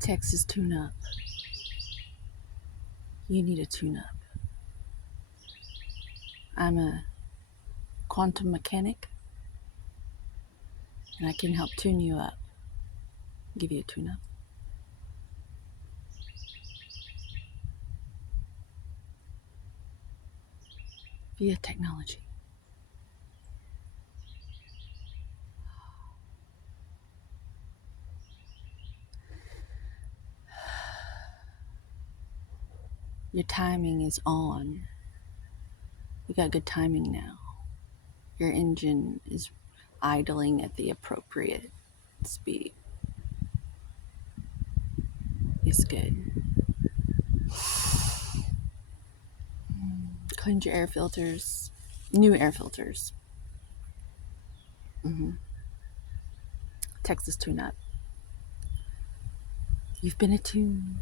Texas Tuneup. You need a tune-up. I'm a quantum mechanic, and I can help tune you up, give you a tune-up. Via technology. Your timing is on. You got good timing now. Your engine is idling at the appropriate speed. It's good. Cleaned your air filters. New air filters. Texas Tune-Up. You've been attuned.